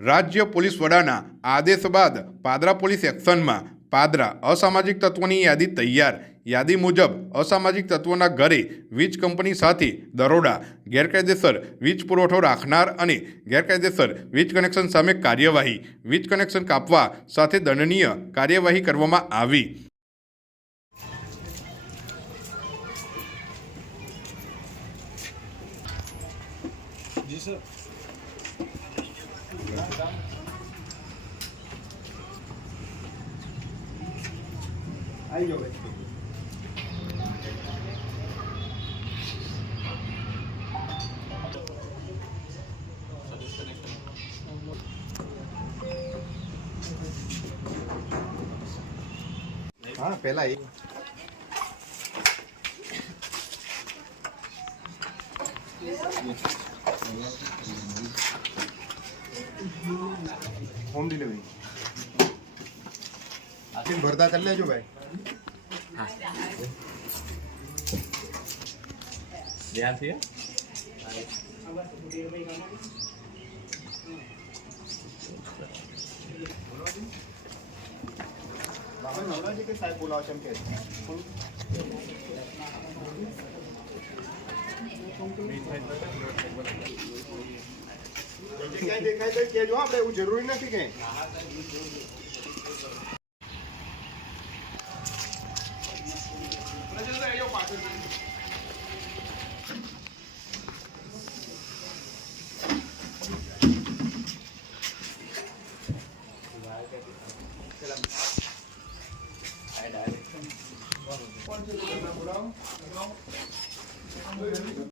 રાજ્ય પોલીસ વડાના આદેશ બાદ પાદરા પોલીસ એક્શનમાં પાદરા અસામાજિક તત્વોની યાદી તૈયાર। યાદી મુજબ અસામાજિક તત્વોના ઘરે વીજ કંપની સાથે દરોડા, ગેરકાયદેસર વીજ પુરવઠો રાખનાર અને ગેરકાયદેસર વીજ કનેક્શન સામે કાર્યવાહી, વીજ કનેક્શન કાપવા સાથે દંડનીય કાર્યવાહી કરવામાં આવી। जी सर। आई जाओ भाई। हाँ पहला एक होम डिलीवरी आखिर भरता कर लेजो भाई। हाँ ध्यान से नवराजी के साहेब बोलाव છે કે દેખાય તો કેજો આપણે એવું જરૂરી નથી કે